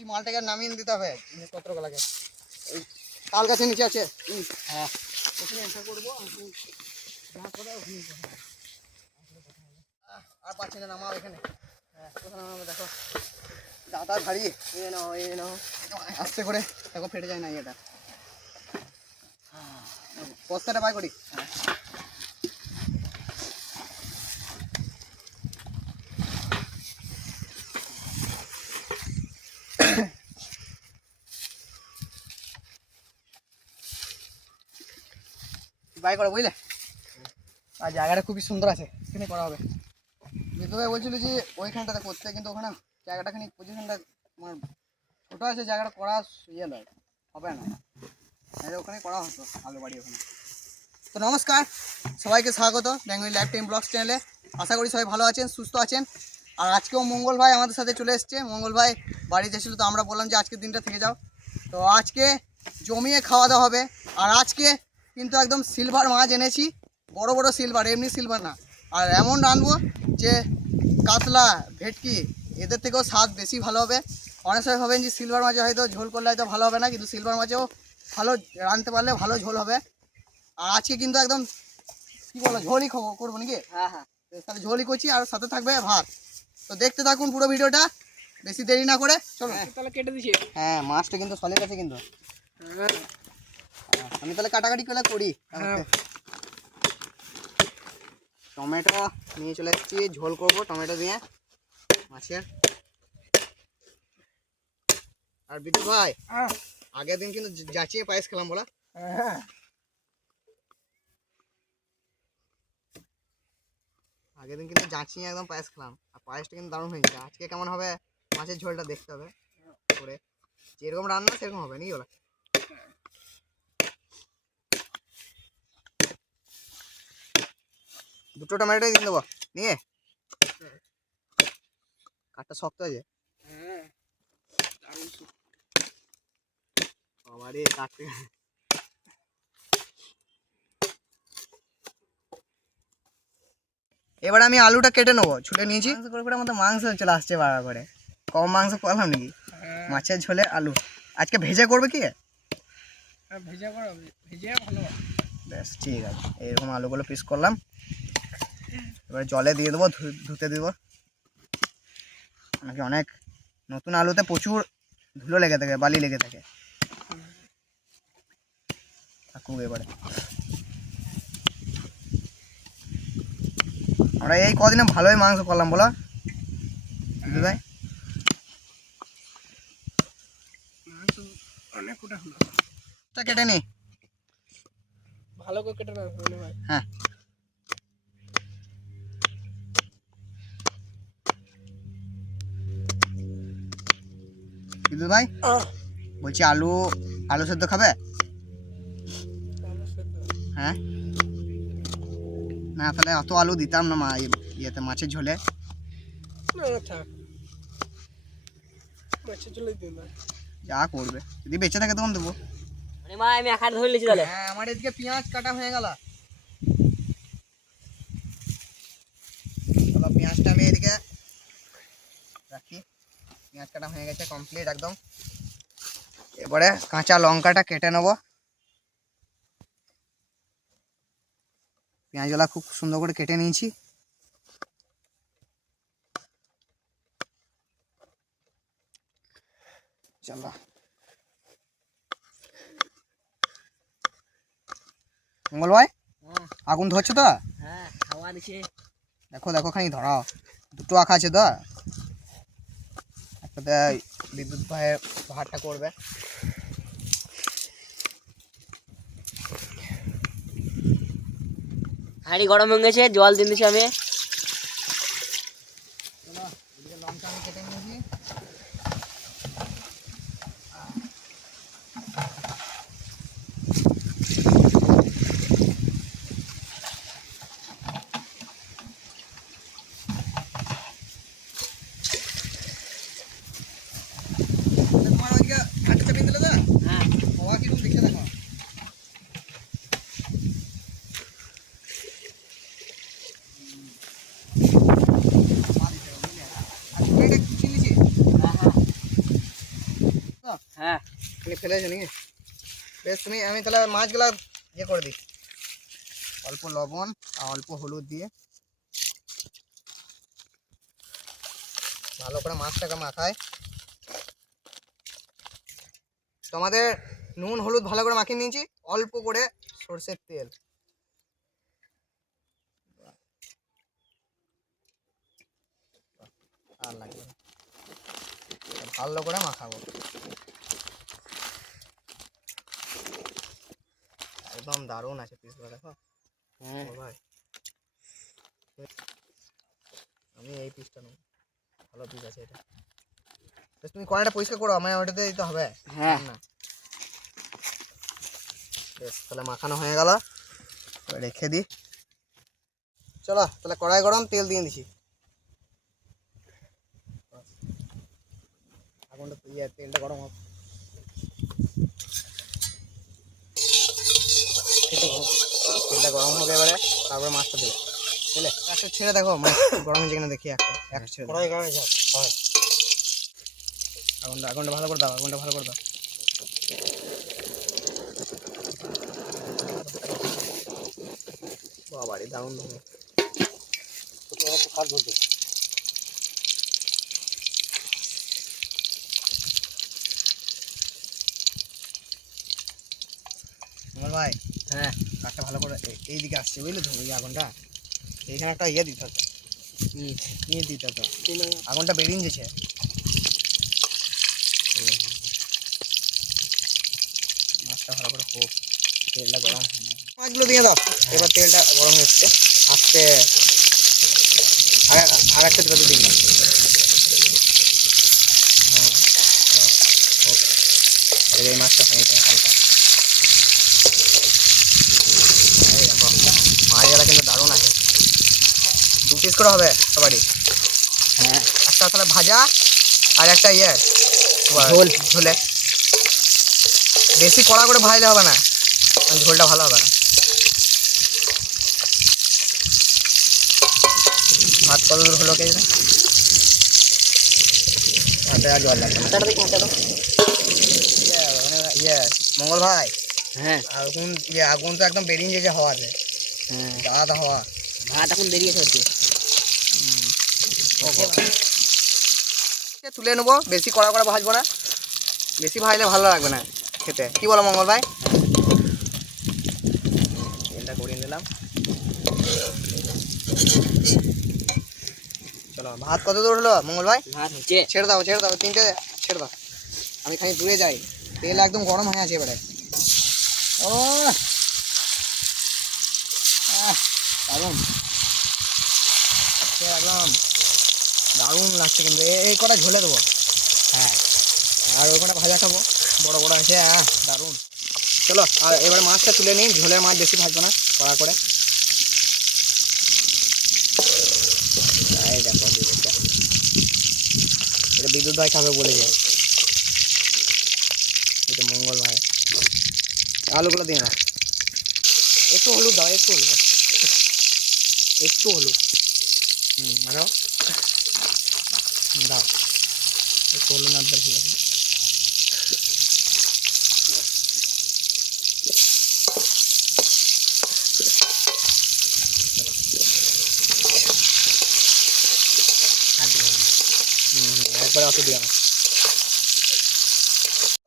তাড়াতাড়ি মালটাকে নামিয়ে দিতে হবে। জিনিসপত্রগুলোকে এই তাল গাছের নিচে আছে। হ্যাঁ। ওখানে এন্টার করব আর পাচ্ছি না, নামাও এখানে। হ্যাঁ কোথায় দেখো। দাদা ভারী এ নাও এ নাও। আস্তে করে। দেখো, ফেটে যায় না এটা বস্তাটা বাই করি। হ্যাঁ। বাই করো, বুঝলে? আর জায়গাটা খুবই সুন্দর আছে, এখানে করা হবে। বিদ্যুৎ ভাই বলছিল যে, ওইখানটাতে করতে, কিন্তু ওখানে জায়গাটা খানি পজিশনটা আমার ছোটো আছে, জায়গাটা করা ইয়ে নয়, হবে না। ওখানে করা হতো আলু বাড়ি ওখানে। তো নমস্কার, সবাইকে স্বাগত ব্যাঙ্গলি লাইফ টাইম ব্লগস চ্যানেলে। আশা করি সবাই ভালো আছেন, সুস্থ আছেন। আর আজকেও মঙ্গল ভাই আমাদের সাথে চলে এসছে। মঙ্গল ভাই বাড়িতে এসেছিল তো আমরা বললাম যে আজকের দিনটা থেকে যাও। তো আজকে জমিয়ে খাওয়া দাওয়া হবে। আর আজকে কিন্তু একদম সিলভার মাছ এনেছি। বড় বড় সিলভার এমনি সিলভার না। আর এমন রাঁধবো যে কাতলা ভেটকি এদের থেকেও স্বাদ বেশি ভালো হবে। অনেক সময় ভাবেন যে সিলভার মাছে হয়তো ঝোল করলে হয়তো ভালো হবে না কিন্তু সিলভার মাছেও ভালো রাঁধতে পারলে ভালো ঝোল হবে। আর আজকে কিন্তু একদম কি বলো ঝোলই খাব করব নাকি? হ্যাঁ হ্যাঁ। তাহলে ঝোলই করছি আর সাথে থাকবে ভাত। তো দেখতে থাকুন পুরো ভিডিওটা বেশি দেরি না করে চলো তাহলে কেটে দিচ্ছি। হ্যাঁ মাছটা কিন্তু সলিড আছে কিন্তু। হ্যাঁ, আমি তাহলে কাটাকাটি করে করি। হ্যাঁ। টমেটো নিয়ে চলে এসেছি ঝোল করব টমেটো দিয়ে মাছের। আর বিদ্যুৎ ভাই হ্যাঁ। আগের দিন কিন্তু যাচিয়ে পায়েস খেলাম বলা। হ্যাঁ। আগের দিন কিন্তু যাচিয়ে একদম পায়েস খেলাম আর পায়েসটা কিন্তু দারুণ হয়েছে। আজকে কেমন হবে? মাছের ঝোলটা দেখতে হবে করে। যেরকম রান্না সেরকম হবে নাকি বলা? দুটো টমেটোই দিয়ে দেবো। নিয়ে। কাঠটা শক্ত আছে হ্যাঁ। বাবারে কাটতে এবার আমি আলুটা কেটে নেব ছুটে নিয়েছি। মাংস করে করে আমাদের মাংস চলে আসছে বারবার করে। কম মাংস করলাম নাকি? হ্যাঁ। মাছের ঝোলে আলু। আজকে ভেজে করবে কি? হ্যাঁ, ভেজা করো ভেজে ভালো। ব্যাস ঠিক আছে। এইরকম আলুগুলো পিস করলাম। এবার জলে দিয়ে দেবো ধুতে দেবো। নাকি অনেক নতুন আলুতে প্রচুর ধুলো লেগে থাকে বালি লেগে থাকে। থাকুক এবারে। আমরা এই কদিনে ভালোই মাংস করলাম বলো? ভাই কেটে নি। ভালো করে কেটে না হয়। হ্যাঁ দিদি ভাই? বলছি আলু আলু সেদ্ধ খাবে? ভালো সেদ্ধ হ্যাঁ? না তাহলে অত আলু দিতাম না মা ইয়ে- ইয়েতে মাছের ঝোলে। না না, থাক। মাছের চলে দিন না। যা করবে। যদি বেঁচে থাকে তখন দেবো। মানে মা আমি একা ধরে লিছি তাহলে। হ্যাঁ আমার এদিকে পেঁয়াজ কাটা হয়ে গেল। চলো পেঁয়াজটা আমি এদিকে রাখি পেঁয়াজ কাটা হয়ে গেছে কমপ্লিট একদম। এবারে কাঁচা লঙ্কাটা কেটে নেব। পেঁয়াজগুলা খুব সুন্দর করে কেটে নিয়েছি। চলো। মঙ্গল ভাই আগুন ধরছে তো? হ্যাঁ দেখো দেখো খানি ধরাও। দুটো আঁকা আছে তো? একটাতে বিদ্যুৎ ভাইয়ের ভাড়াটা করবে। হাঁড়ি গরম হয়ে গেছে জল দিন দিচ্ছি আমি চলো এদিকে লঙ্কা আমি কেটে নিয়েছি তোমার ওইদিকে ঘাটে চাপিয়ে দিলে তো হ্যাঁ হাওয়া কীরকম দেখে দেখো আর তুমি এটা চিনিছি আপনি ফেলেছে নাকি? বেশ, তুমি, আমি তাহলে মাছগুলা ইয়ে করে দিই। অল্প লবণ আর অল্প হলুদ দিয়ে। ভালো করে মাছটাকে মাখায়। তোমাদের নুন, হলুদ ভালো করে মাখিয়ে নিয়েছি। অল্প করে সর্ষের তেল। আর লাগবে ভালো করে মাখাবো। একদম দারুণ আছে পিসগুলো দেখো। হ্যাঁ ভাই। আমি এই পিসটা নেব। ভালো পিস আছে এটা। বেশ তুমি কড়াইটা পরিষ্কার করো আমায় ওটাতে দিতে হবে। হ্যাঁ। না। বেশ তাহলে মাখানো হয়ে গেল। রেখে দিই। চলো তাহলে কড়াই গরম তেল দিয়ে দিছি আগুনটা ইয়ে তেলটা গরম হোক একটু হোক। তেলটা গরম হবে এবারে তারপরে মাছটা দেবে। বুঝলে? একটা ছেড়ে দেখো মাছ গরম হয়েছে কিনা দেখি একটা একটা ছেড়ে দাও। আগুনটা আগুনটা ভালো করে দাও আগুনটা ভালো করে দাও। বাবারে দারুণ ধরে আমার ভাই হ্যাঁ কাঠটা ভালো করে এ- এইদিকে আসছে, বুঝলি তো? এই আগুনটা। এইখানে একটা ইয়ে দিতে হতো ইয়ে দিতে হতো আগুনটা বেরিয়ে গেছে। মাছটা ভালো করে হোক। তেলটা গরম মাছগুলো দিয়ে দাও। এবার তেলটা গরম হচ্ছে আস্তে। আর একটা দুটো দিন। হ্যাঁ। এই মাছটা হয়েছে হালকা এই দেখো মাছগুলা কিন্তু দারুণ আছে দু পিস করে হবে সবারই। হ্যাঁ। একটা তাহলে ভাজা আর একটা ইয়ে তোমার ঝোল। ঝোলে। বেশি কড়া করে ভাজলে হবে না কারণ ঝোলটা ভালো হবে না। ভাত কত দূর হলো কে জানে? হাতে আর জল লাগবে না। হাতাটা দেখি হাতাটা ইয়ে, মানে ইয়ে মঙ্গল ভাই। হ্যাঁ। আগুন ইয়ে আগুন তো একদম বেরিয়ে যেছে হওয়াতে। হ্যাঁ। দাদা হওয়া। ভাত এখন বেরিয়েছে হচ্ছে। তুলে নেব বেশি কড়া কড়া ভাজবো না। বেশি ভাজলে ভালো লাগবে না খেতে। কি বলো মঙ্গল ভাই? তেলটা করিয়ে নিলাম। চলো ভাত কত দূর হলো মঙ্গল ভাই? ভাত হচ্ছে। ছেড়ে দাও ছেড়ে দাও তিনটে ছেড়ে দাও। আমি খানি দূরে যাই। তেল একদম গরম হয়ে আছে এবারে। ও দারুণ তেল একদম দারুণ লাগছে কিন্তু। এই কটা ঝোলে দেবো। হ্যাঁ আর ওই কটা ভাজা খাব। বড় বড় আছে হ্যাঁ দারুণ। চলো, আর এবারে মাছটা তুলে নিই। ঝোলের মাছ বেশি ভাজবো না, কড়া করে। এটা বিদ্যুৎ ভাই খাবে বলেছে এটা মঙ্গল ভাই। আলুগুলো দিয়ে না একটু হলুদ দাও, একটু হলুদ একটু হলুদ। হুম দাও দাও একটু হলুদ না দিলে ভালো লাগবে না। হুম, হুম, একবারে অত দিও না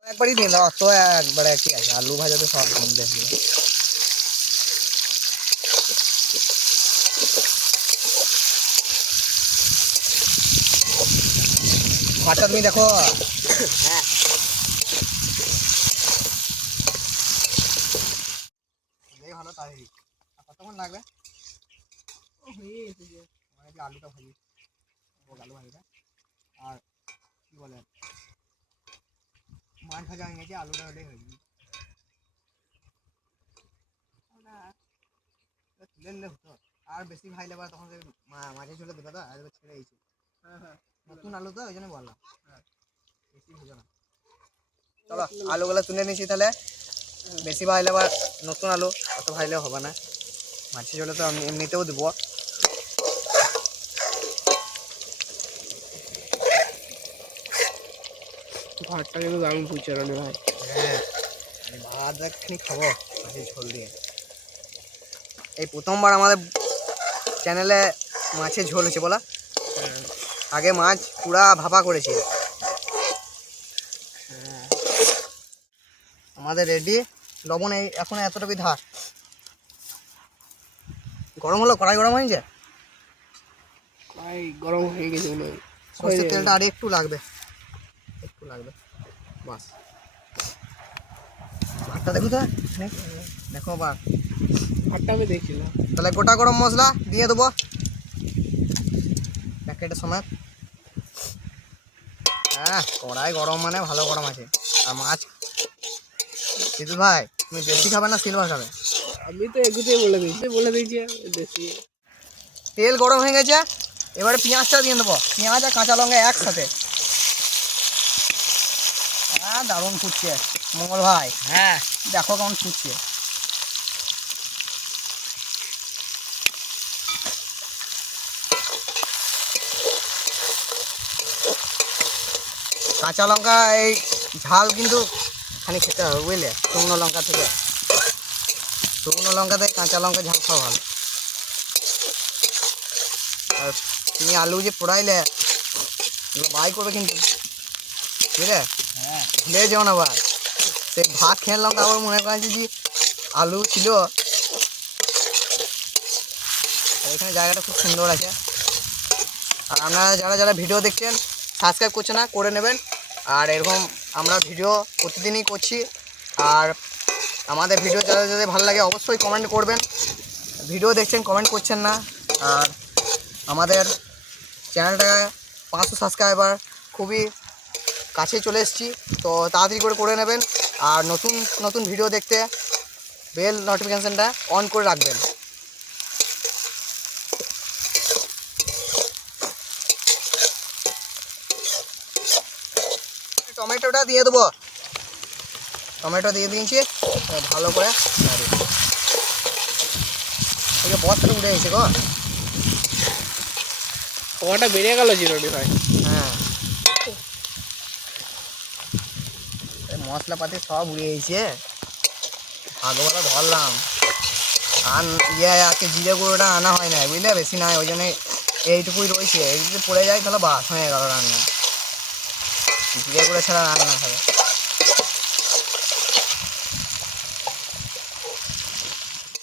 একবারই দিন দাও অত একবারে কি আছে আলু ভাজা তো সব দেখবে ভাতটা তুমি দেখো। হ্যাঁ এই ভালো তাই। আর কতক্ষণ লাগবে? মানে আলুটা ভাজি। আলু ভাজিটা। আর কি বলে? মাছ ভাজা হয়ে গেছে আলুটা হলেই হয়ে যাবে তুলে নিলে হতো। আর বেশি ভাইলে বা তখন সেই মা- মাঝে চলে দেবে তো আর ছেড়ে দিয়েছি। নতুন আলু তো ওই জন্য বললাম। বেশি ভেজো না চলো আলুগুলো তুলে নিয়েছি তাহলে। বেশি ভাইলে আবার নতুন আলু অত ভাইলেও হবে না। মাছি চলে তো এমনি- এমনিতেও দেবো। ভাতটা কিন্তু দারুণ ফুচছে রানি ভাই। হ্যাঁ আমি ভাত একখানি খাব মাছের ঝোল দিয়ে। এই প্রথমবার আমাদের চ্যানেলে মাছের ঝোল হচ্ছে বলা? আগে মাছ পুরা ভাপা করেছি হ্যাঁ। আমাদের রেডি লবণ এই এখন এতটুকুই ধার গরম হলো কড়াই গরম হয়েছে গরম হয়ে গেছে মনে হয় সর্ষের তেলটা আর একটু লাগবে একটু লাগবে বাস ভাতটা দেখো তো দেখো বা ভাতটা আমি দেখছিলাম তাহলে গোটা গরম মশলা দিয়ে দেবো প্যাকেটের সময় হ্যাঁ কড়াই গরম মানে ভালো গরম আছে। আর মাছ? সিধু ভাই তুমি বেশি খাবে না সিলভার খাবে? আমি তো এগুতেই বলে দিয়েছি। বলে দিয়েছি দেশি। তেল গরম হয়ে গেছে এবারে পেঁয়াজটা দিয়ে দেবো। পেঁয়াজ আর কাঁচা লঙ্কা একসাথে। হ্যাঁ দারুণ ফুটছে। মঙ্গল ভাই হ্যাঁ দেখো কেমন ফুটছে। কাঁচা লঙ্কা এই ঝাল কিন্তু খানি খেতে হবে বুঝলে? শুকনো লঙ্কা থেকে। শুকনো লঙ্কা থেকে কাঁচা লঙ্কা ঝাল খাওয়া ভালো। আর তুমি আলু যে পোড়াইলে বাই করবে কিন্তু বুঝলে? হ্যাঁ। ভুলে যেও না আবার। সেই ভাত খেলাম তারপর মনে করেছি যে আলু ছিল। এখানে জায়গাটা খুব সুন্দর আছে। আর আপনারা যারা যারা ভিডিও দেখছেন সাবস্ক্রাইব করছে না করে নেবেন। আর এরকম আমরা ভিডিও প্রতিদিনই করছি। আর আমাদের ভিডিও যাদের যাদের ভালো লাগে অবশ্যই কমেন্ট করবেন। ভিডিও দেখছেন কমেন্ট করছেন না। আর আমাদের চ্যানেলটা পাঁচশো সাবস্ক্রাইবার খুবই কাছে চলে এসেছি। তো তাড়াতাড়ি করে করে নেবেন। আর নতুন নতুন ভিডিও দেখতে বেল নোটিফিকেশানটা অন করে রাখবেন। টমেটোটা দিয়ে দেবো। টমেটো দিয়ে দিয়েছি। ভালো করে। এই যে বস্তাটা উঠে গেছে গো। তোমারটা বেরিয়ে গেল জিরোটি ভাই। হ্যাঁ। মশলাপাতি সব উড়ে গেছে। ভাগবেলা ধরলাম। আন ইয়ে আজকে জিরে গুঁড়োটা আনা হয় না বুঝলে? বেশি নয় ওই জন্য এইটুকুই রয়েছে। এই যদি পড়ে যায় তাহলে বাস হয়ে গেল রান্না। জিরে গুঁড়ো ছাড়া রান্না হবে।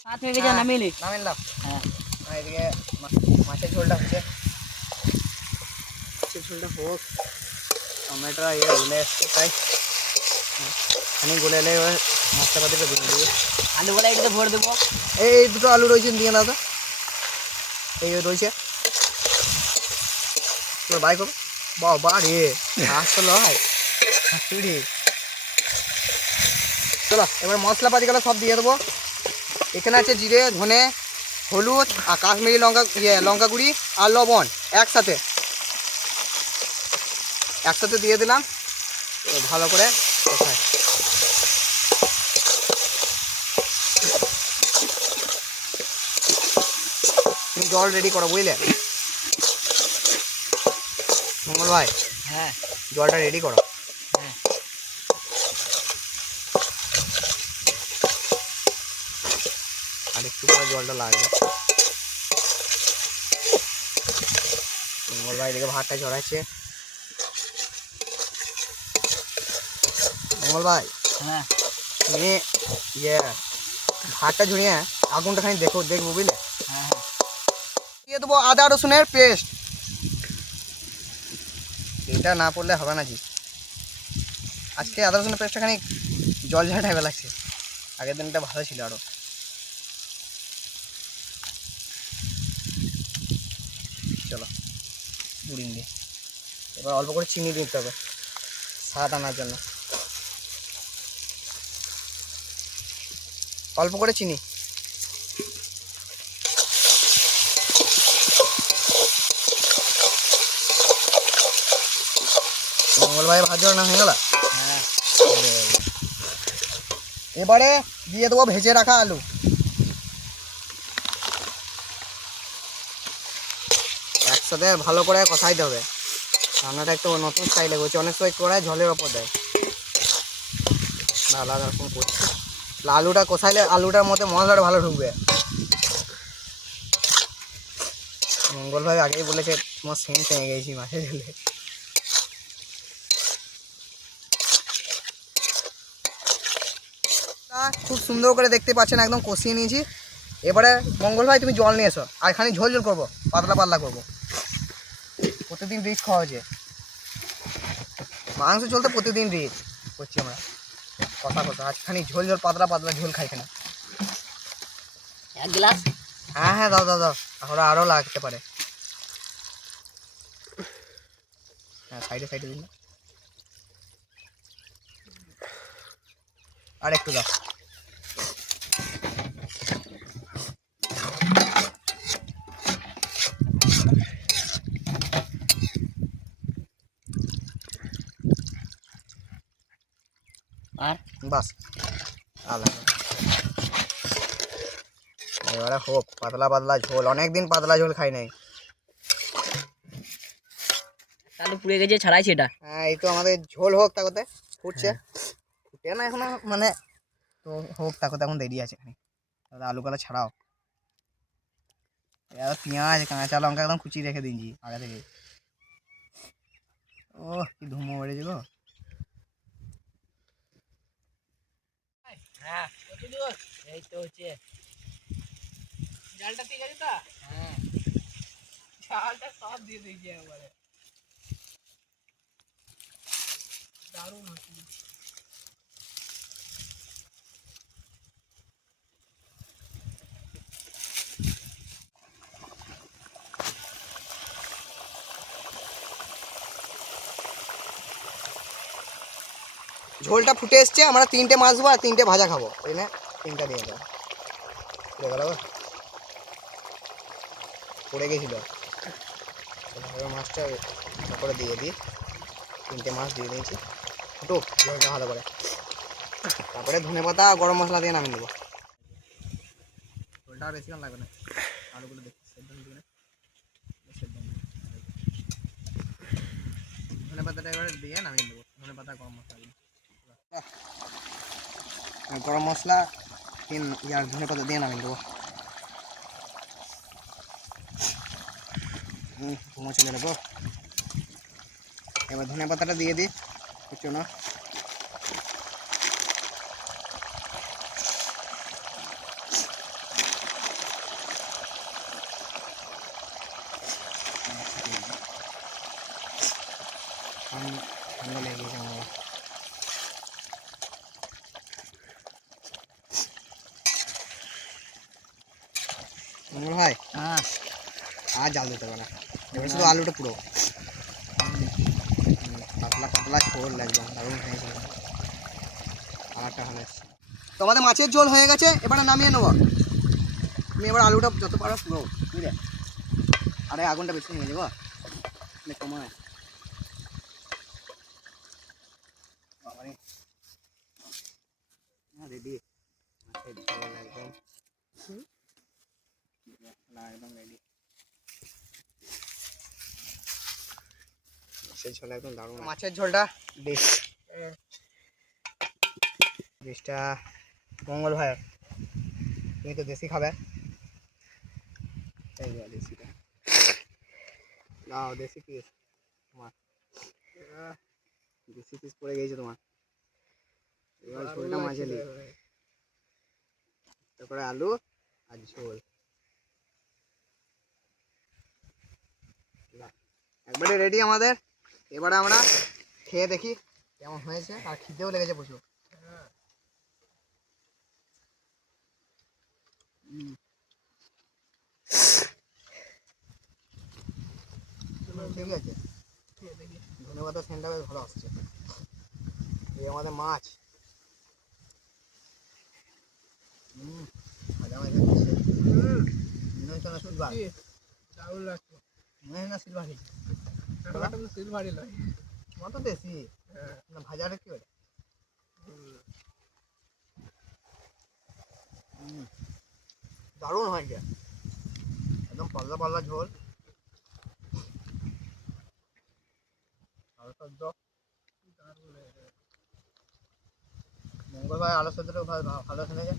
সাত হয়ে গেছে নামিলি নামেন লাভ হ্যাঁ। এদিকে মাছের ঝোলটা হচ্ছে। মাছের ঝোলটা হোক টমেটো ইয়ে গলে এসছে তাই খানি গলে এলে এবার মশলাপাতিটা দিয়ে দিবি। আলুগুলো এটাতে ভরে দেবো। এই দুটো আলু রয়েছে দিয়ে দাদা এই রয়েছে। বাই করো। বাবা রে আসতে লয় চলো এবার মশলাপাতিগুলো সব দিয়ে দেবো। এখানে আছে জিরে ধনে হলুদ আর কাশ্মীরি লঙ্কা ইয়ে লঙ্কা গুঁড়ি আর লবণ একসাথে। একসাথে দিয়ে দিলাম। ভালো করে কোথায় জল রেডি করো বুঝলে? মঙ্গল ভাই হ্যাঁ। জলটা রেডি করো। হ্যাঁ। আর একটু করে জলটা লাগবে। মঙ্গল ভাই এদিকে ভাতটা ঝরাচ্ছে। মঙ্গল ভাই হ্যাঁ। তুমি ইয়ে ভাতটা ঝরিয়ে আগুনটা খানি দেখো দেখব বুঝলে? হ্যাঁ হ্যাঁ। দিয়ে দেবো আদা রসুনের পেস্ট এটা না পড়লে হবে না জি। আজকে আদা রসুনের পেস্টটা খানিক জল ঝাড় টাইপের লাগছে। আগের দিনটা ভালো ছিল আরও চলো দুদিন দিয়ে এবার অল্প করে চিনি দিতে হবে, স্বাদ আনার জন্য। অল্প করে চিনি। না হয়ে গেল? এবারে দিয়ে দেবো ভেজে রাখা আলু। একসাথে ভালো করে কষাইতে হবে। রান্নাটা একটু নতুন স্টাইলে করছে, অনেক সময় করে ঝোলের ওপর দেয়। না, আলাদা রকম করছে। আলুটা কষাইলে আলুটার মধ্যে মশলাটা ভালো ঢুকবে। মঙ্গল ভাই আগেই বলেছে, তোমার সেন্ট পেয়ে গেছি মাঠে খুব সুন্দর করে দেখতে পাচ্ছেন একদম কষিয়ে নিয়েছি। এবারে মঙ্গল ভাই তুমি জল নিয়ে এসো আর এখানে ঝোল ঝোল করব পাতলা পাতলা করব। প্রতিদিন রিচ খাওয়া হয়েছে। মাংস চলতে প্রতিদিন রিচ করছি আমরা। কথা কথা আজখানি ঝোল ঝোল পাতলা পাতলা ঝোল খাই এখানে। এক গ্লাস? হ্যাঁ হ্যাঁ দাও দাও দাও তাহলে আরও লাগতে পারে। হ্যাঁ সাইডে সাইডে দিন। আর একটু দাও। বাস। আলাদা এবারে হোক পাতলা পাতলা ঝোল অনেকদিন পাতলা ঝোল খাই নাই। আলু পুড়ে গেছে ছাড়াইছি এটা। হ্যাঁ এই তো আমাদের ঝোল হোক তাকতে ফুটছে। ফুটে না এখনও মানে তো হোক তাকতে এখন দেরি আছে তাহলে আলু কলা ছাড়াও। এবার পেঁয়াজ কাঁচা লঙ্কা একদম কুচি রেখে দিয়েছি আগে থেকে। ও কি ধুমো বেড়েছে গো। হ্যাঁ। এই তো হচ্ছে। জালটা ঠিক আছে তা? হ্যাঁ। জালটা সব দিয়ে দিয়েছি একবারে। দারুণ হচ্ছে ঝোলটা ফুটে এসছে, আমরা তিনটে মাছ দেবো আর তিনটে ভাজা খাব। ওই না, তিনটা দিয়ে দেবো পুড়ে গেছিল। মাছটা করে দিয়ে দিই। তিনটে মাছ দিয়ে দিয়েছি। ফুটুক ঝোলটা ভালো করে। তারপরে ধনে পাতা গরম মশলা দিয়ে নামিয়ে দেবো ঝোলটা আর বেশিক্ষণ লাগবে না আলুগুলো দেখি সেদ্ধ হয়ে গেলে সেদ্ধ হয়ে গেলে। ধনে পাতাটা এবারে দিয়ে নামিয়ে দেবো ধনে পাতা গরম মশলা দিয়ে আর গরম মশলা ইয়ার ধনে পাতা দিয়ে নামিয়ে দেবো। ঘুমো চলে দেবো এবার ধনে পাতাটা দিয়ে দিই কিছু না ঠান্ডা ঠান্ডা লেগে গেছে আমার মঙ্গল ভাই হ্যাঁ আর জাল দিতে পারে এবার পুরো। পাতলা পাতলা ঝোল একদম দারুণ হয়েছে কালারটা ভালো এসছে তো আমাদের মাছের ঝোল হয়ে গেছে এবারে নামিয়ে নেব। তুমি এবার আলুটা যত পারো পুরো বুঝলে? আরে আগুনটা বেশি হয়ে যাব কমায় রেডি একদম। একদম রেডি মাছের ঝোল একদম দারুণ মাছের ঝোলটা? ডিশ ডিশটা মঙ্গল ভাই তুমি তো দেশি খাবে। এই যে দেশিটা। দাও দেশি পিস তোমার। দেশি পিস পড়ে গেছে তোমার। এবার ঝোলটা মাঝে নিই তারপরে আলু আর ঝোল। একবারে রেডি আমাদের? এবারে আমরা খেয়ে দেখি কেমন হয়েছে আর খিদেও লেগেছে প্রচুর। ঠিক আছে। ধন্যবাদ সেন্টটা বেশ ভালো আসছে। এই আমাদের মাছ। হুম না হয় তো সিলভারই লাগে তোমার তো দেশি। হ্যাঁ না ভাজাটা কি হুম। দারুণ হয়েছে একদম পাল্লা পাল্লা ঝোল। সহ্য দারুণ মঙ্গলবার আলো সেদ্ধটা ভালো ভালো শুনেছে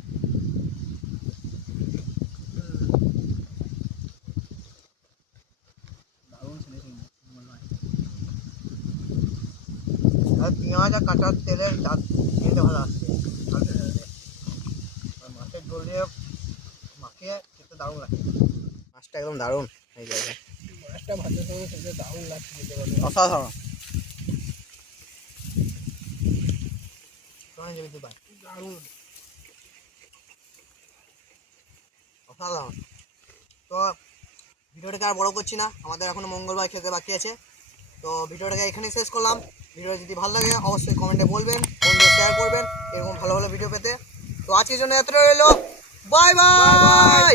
দারুণ শুনেছি মঙ্গলবার আর পেঁয়াজ আর কাঁচা তেলের চাট খেতে ভালো আসছে মাছের ঝোল দিয়ে মাখিয়ে খেতে দারুণ লাগে। মাছটা একদম দারুণ এই জায়গায়। মাছটা ভাতের সঙ্গে খেতে দারুণ লাগছে অসাধারণ। দারুণ। অসাধারণ। তো ভিডিওটাকে আর বড় করছি না। আমাদের এখনও মঙ্গলবার খেতে বাকি আছে। তো ভিডিওটাকে এখানেই শেষ করলাম। ভিডিও যদি ভালো লাগে, অবশ্যই কমেন্টে বলবেন বন্ধু শেয়ার করবেন, এরকম ভালো ভালো ভিডিও পেতে। তো আজকের জন্য এতটা রইল। Bye bye